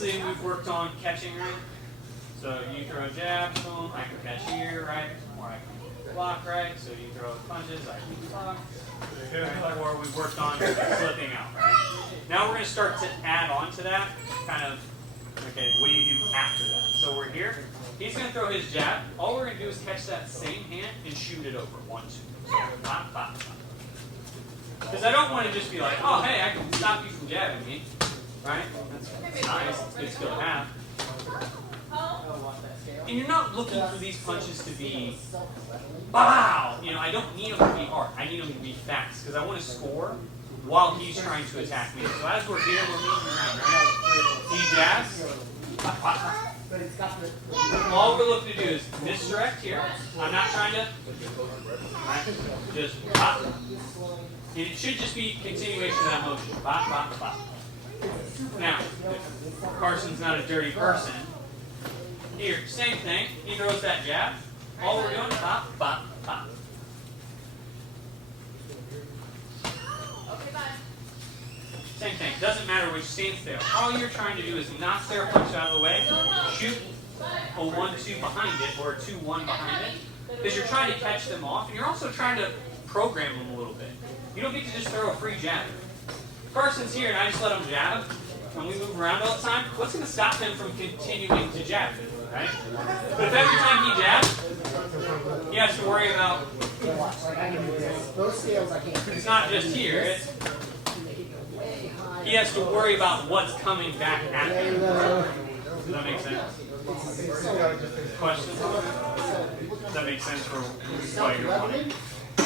Previously, we've worked on catching, right? So you throw a jab, boom, I can catch here, right? Or I can block, right? So you throw punches, I can block. Right? Or we've worked on flipping out, right? Now we're going to start to add on to that, kind of, okay, what do you do after that? So we're here. He's going to throw his jab. All we're going to do is catch that same hand and shoot it over. 1, 2. So, bop, bop, bop. Because I don't want to just be like, oh, hey, I can stop you from jabbing me. Right? That's nice. It's a good skill to have. And you're not looking for these punches to be, wow! You know, I don't need them to be hard. I need them to be fast. Because I want to score while he's trying to attack me. So as we're here, we're moving around, right? He jabs. All we're looking to do is misdirect here. I'm not trying to, right? Just pop. And it should just be continuation of that motion. Bop, bop, bop. Now, if Carson's not a dirty person, here, same thing. He throws that jab. All we're doing is pop, pop, pop. Same thing. Doesn't matter which stance they are. All you're trying to do is knock their punch out of the way, shoot a 1-2 behind it, or a 2-1 behind it, because you're trying to catch them off, and you're also trying to program them a little bit. You don't get to just throw a free jab. If Carson's here and I just let him jab, and we move around all the time, what's going to stop him from continuing to jab? Right? But if every time he jabs, he has to worry about, it's not just here, he has to worry about what's coming back at him. Does that make sense? Questions? Does that make sense for why you're wanting?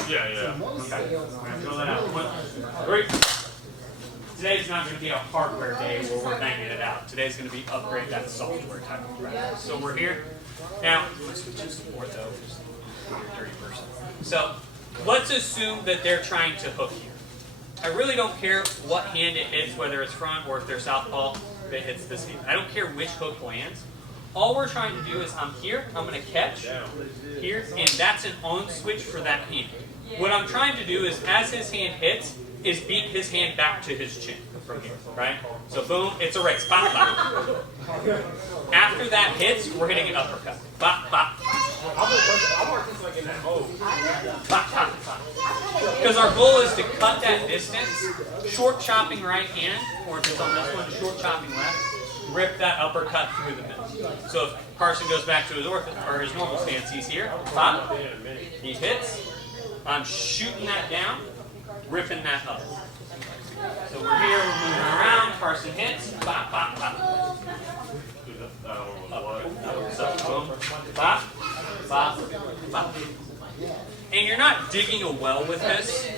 Yeah. Okay. We're going to fill that out. 1, 3. Today's not going to be a hardware day where we're banging it out. Today's going to be upgrade that software type of practice. So we're here. Now, let's switch to ortho, just you're a dirty person. So let's assume that they're trying to hook here. I really don't care what hand it hits, whether it's front or if they're southpaw, if it hits this hand. I don't care which hook lands. All we're trying to do is I'm here, I'm going to catch here, and that's an on switch for that hand. What I'm trying to do is as his hand hits, is beat his hand back to his chin from here, right? So boom, it's a race. Bop, bop. After that hits, we're hitting an uppercut. Bop, bop. Bop, bop, bop. Because our goal is to cut that distance, short chopping right hand, or if it's on this one, short chopping left, rip that uppercut through the middle. So if Carson goes back to his his normal stance, he's here, pop, he hits, I'm shooting that down, ripping that up. So we're here, we're moving around, Carson hits, bop, bop, bop. So boom, bop, bop, bop. And you're not digging a well with this.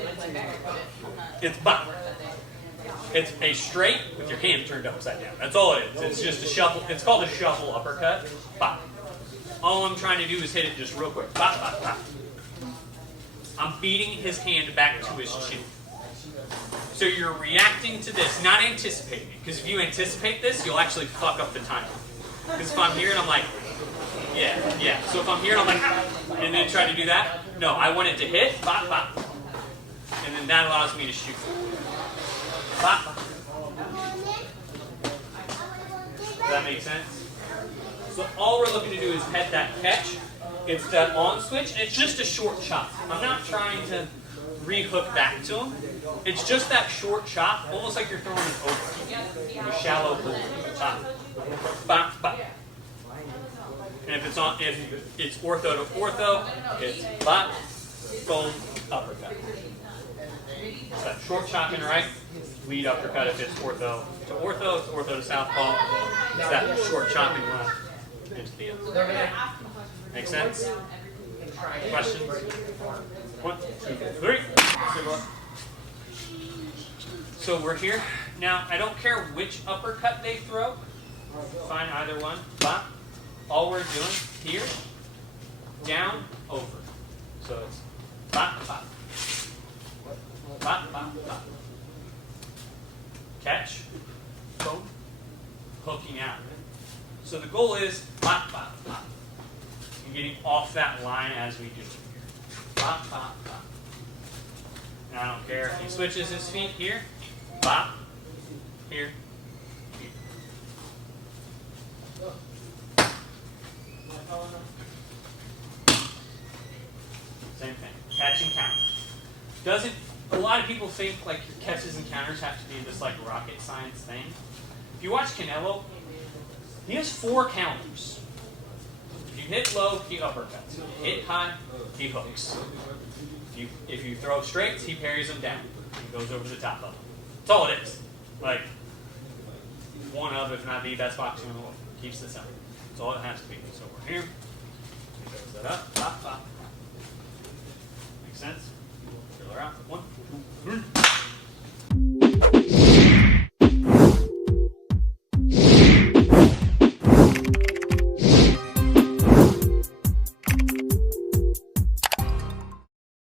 It's bop. It's a straight with your hand turned upside down. That's all it is. It's just a shuffle. It's called a shuffle uppercut. Bop. All I'm trying to do is hit it just real quick. Bop, bop, bop. I'm beating his hand back to his chin. So you're reacting to this, not anticipating it. Because if you anticipate this, you'll actually fuck up the timing. Because if I'm here and I'm like, yeah. So if I'm here and I'm like, and then try to do that, no, I want it to hit, bop, bop. And then that allows me to shoot. Bop, bop. Does that make sense? So all we're looking to do is head that catch. It's that on switch, and it's just a short chop. I'm not trying to re-hook back to him. It's just that short chop, almost like you're throwing an over, a shallow pull. Chop. Bop, bop. And if it's ortho to ortho, it's bop, boom, uppercut. So that short chopping right, lead uppercut if it's ortho to ortho, it's ortho to southpaw. It's that short chopping left into the other. Make sense? Questions? 1, 2, 3. So we're here. Now, I don't care which uppercut they throw. Fine, either one. Bop. All we're doing here, down, over. So it's bop, bop. Bop, bop, bop. Catch. Boom. Hooking out. So the goal is bop, bop, bop. And getting off that line as we do it here. Bop, bop, bop. And I don't care if he switches his feet here. Bop. Here. Here. Same thing. Catch and counter. Doesn't a lot of people think like your catches and counters have to be this like rocket science thing? If you watch Canelo, he has 4 counters. If you hit low, he uppercuts. Hit high, he hooks. If you throw straights, he parries them down. He goes over the top of them. That's all it is. Like one of, if not the best boxer in the world. Keeps this up. That's all it has to be. So we're here. He goes that up, pop, pop.